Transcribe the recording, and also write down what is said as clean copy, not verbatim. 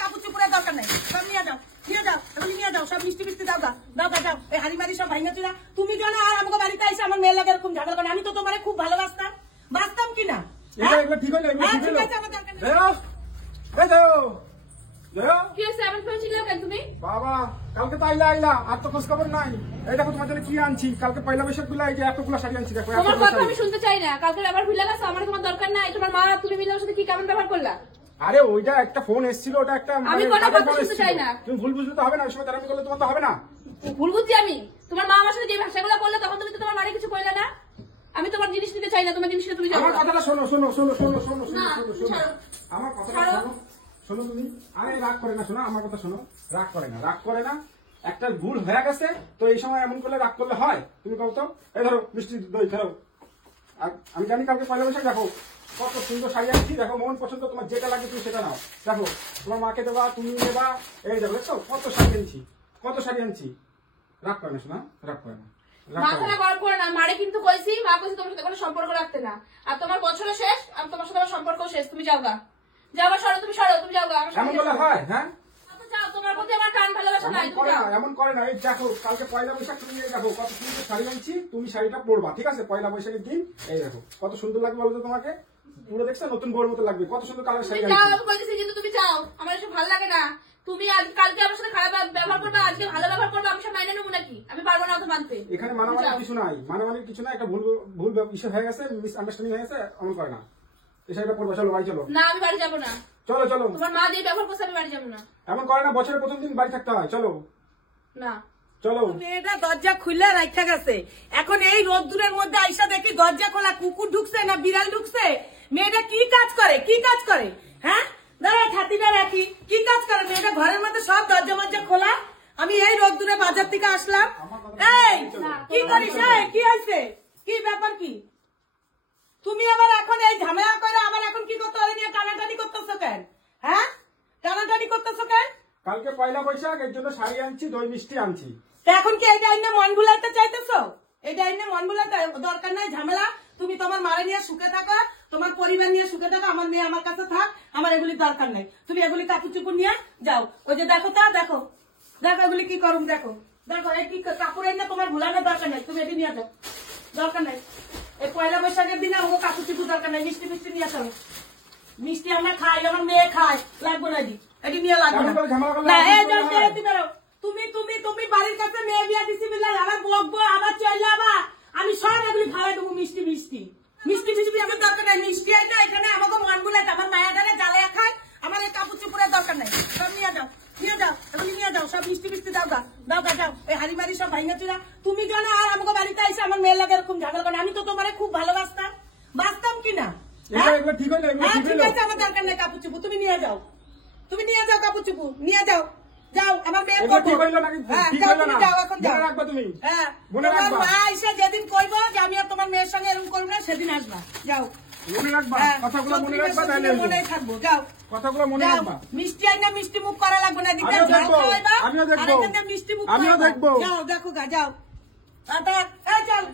কাপুচুপুরের দরকার নাই, সব নিয়ে যাও, নিয়ে যাও, এখন নিয়ে যাও, সব মিষ্টি মিষ্টি দাও, দাও যাও, এই হাড়ি বাড়ি সব ভাঙা চুরা। তুমি কেন আর আমাকে বাড়িতে আইসে আমার মেয়ের লাগে এরকম ঝগড়া করে? আমি তো তোমার খুব ভালোবাসতাম, বাঁচতাম কিনা? ঠিক হলো, ঠিক আছে, আমার দরকার নেই। কি হয়েছে? আমার ফোন ছিল কেন তুমি? বাবা কালকে তো আইলা আর তো খোঁজ খবর নাই। এই দেখো তোমার জন্য কি আনছি, কালকে পয়লা বৈশাখ গুলা এই যে এতগুলো শাড়ি আনছি। দেখো তোমার কথা আমি শুনতে চাই না। কালকে আবার ভুলে গেছো, আমার তোমার দরকার নাই। তোমার মা তুমি মিলে ওর সাথে কি কেমন ব্যবহার করলা? আরে ওইটা একটা ফোন এসেছিল, ওটা একটা আমি কোনো কথা শুনতে চাই না। তুমি ভুল বুঝলে তো হবে না, ওই সময় তারামি করলে তোমার তো হবে না। ভুল বুঝছি আমি? তোমার মা আমার সাথে যে ভাষাগুলো করলে তখন তুমি তো তোমার মারে কিছু কইলে না। আমি তোমার জিনিস নিতে চাই না, তোমার জিনিসটা তুমি যাও। আমার কথাটা শোনো শোনো শোনো শোনো শোনো না, শোনো শোনো আমার কথাটা শোনো শোনো তুমি। আরে রাগ করে না, শোনো আমার কথা শোনো। রাগ করে না, রাগ করে না। একটা ভুল হয়ে গেছে তো এই সময় এমন করলে রাগ করলে হয়? তুমি কও তো। এই ধরো মিষ্টি দই ধরো। আর আমি জানি কালকে পয়লা বৈশাখ, দেখো কত সুন্দর শাড়ি আনছি। দেখো মন পছন্দ, তোমার যেটা লাগে তুমি সেটা নাও। দেখো তোমার মাকে দেবা, তুমি নেবা। এই দেখো দেখছো কত শাড়ি আনছি, কত শাড়ি আনছি। রাগ করে না শোনা, রাগ করে না। মাথাটা গরম করে না। মারে কিন্তু কইছি, মা কইছি তোমার সাথে কোনো সম্পর্ক রাখতে না। আর তোমার বছরও শেষ, আর তোমার সাথে আমার সম্পর্ক শেষ। তুমি যাও গা, যাও গা, সরো, তুমি সরো, তুমি যাও গা। এমন করলে হয়? হ্যাঁ যাও, তোমার প্রতি আমার টান ভালোবাসা নাই। তুমি যাও। এমন করে না। এই দেখো কালকে পয়লা বৈশাখ, তুমি এই দেখো কত সুন্দর শাড়ি আনছি। তুমি শাড়িটা পরবা, ঠিক আছে? পয়লা বৈশাখের দিন এই দেখো কত সুন্দর লাগবে বলো তো তোমাকে। পুরো দেখছো নতুন বউর মতো লাগবে। কত সুন্দর কালার শাড়ি তুমি যাও, আনছি। আমি কইতেছি কিন্তু তুমি যাও। আমার এসব ভালো লাগে না। তুমি আজ কালকে আমার সাথে খারাপ ব্যবহার করবে, আজকে ভালো ব্যবহার করবে, আমি সব মাইনে নেবো নাকি? আমি পারবো না অত মানতে। এখানে মানামানি কিছু নাই, মানামানি কিছু নাই। একটা ভুল ভুল বিষয় হয়ে গেছে, মিস আন্ডারস্ট্যান্ডিং হয়ে গেছে। এমন করে না। এই শাড়িটা পরবা, চলো বাড়ি চলো। না, আমি বাড়ি যাবো না। চলো চলো। তোমার মা যে ব্যবহার করছে আমি বাড়ি যাবো না। এমন করে না, বছরের প্রথম দিন বাড়ি থাকতে হয়। চলো না চলো। মেয়েটা দরজা খুলে রাখা গেছে, এখন এই রোদ্দুরের মধ্যে আইসা দেখি দরজা খোলা, কুকুর ঢুকছে না বিড়াল ঢুকছে? মেয়েটা কি কাজ করে, কি কাজ করে? হ্যাঁ দাঁড়া, ছাতিটা রাখি। কি কাজ করে মেয়েটা? ঘরের মধ্যে সব দরজা মরজা খোলা। আমি এই রোদ্দুরে বাজার থেকে আসলাম। এই কি করিস? কি হয়েছে? কি ব্যাপার কি? তুমি আবার এখন এই ঝামেলা করে আবার এখন কি করতে হবে নিয়ে টানাটানি করতেছো কেন? হ্যাঁ টানাটানি করতেছো কেন? কালকে পয়লা বৈশাখ, এর জন্য শাড়ি আনছি, দই মিষ্টি আনছি। তা এখন কি এই ডাইনে মন ভুলাইতে চাইতেছো? এই ডাইনে মন ভুলাইতে দরকার নাই ঝামেলা। তুমি তোমার মারে নিয়ে সুখে থাকো, তোমার পরিবার নিয়ে সুখে থাকো। আমার মেয়ে আমার কাছে থাক, আমার এগুলির দরকার নাই। তুমি এগুলি কাপড় চুপুর নিয়ে যাও। ওই যে দেখো তা দেখো, দেখো এগুলি কি করুম, দেখো দেখো এই কি কাপড় এনে তোমার ভুলানোর দরকার নাই। তুমি এটি নিয়ে যাও, দরকার নাই। এই পয়লা বৈশাখের দিনে আমাকে কাপড় চুপুর দরকার নাই। মিষ্টি মিষ্টি নিয়ে চলো। মিষ্টি আমরা খাই, আমার মেয়ে খায়, লাগবো না। এটি নিয়ে লাগবে না। তুমি তুমি তুমি বাড়ির কাছে মেয়ে বিয়া দিছি বিল্লাহ, আবার বকবো, আবার চলে আবার আমি সব এগুলি খাওয়াই দেবো। মিষ্টি মিষ্টি মিষ্টি মিষ্টি আমার দরকার নাই। মিষ্টি আইটা এখানে আমাকে মন বুলাইতে, আমার মায়া ডালে জ্বালাইয়া খায়। আমার এই কাপড় চুপুরের দরকার নাই। সব নিয়ে যাও, নিয়ে যাও, এগুলি নিয়ে যাও, সব মিষ্টি মিষ্টি দাও গা, দাও গা, যাও। এই হাড়ি বাড়ি সব ভাঙা চুরা। তুমি কেন আর আমাকে বাড়িতে আইসে আমার মেয়ের লাগে এরকম ঝগড়া করে? আমি তো তোমার খুব ভালোবাসতাম, বাঁচতাম কিনা? ঠিক হলো, ঠিক আছে, আমার দরকার নেই কাপড় চুপু। তুমি নিয়ে যাও, তুমি নিয়ে যাও কাপড় চুপু, নিয়ে যাও, যাও। আমার মেয়ে যেদিন কইব যে আমি আর তোমার মেয়ের সঙ্গে এরকম করবো না, সেদিন আসবা। যাও, মনে রাখবা কথাগুলো, মনে রাখবা। মনে থাকবো, যাও কথাগুলো মনে রাখবা। মিষ্টি আইনা মিষ্টি মুখ করা লাগবে না। আমিও দেখবো, মিষ্টি মুখ আমিও দেখবো। যাও, দেখো গা, যাও। চল।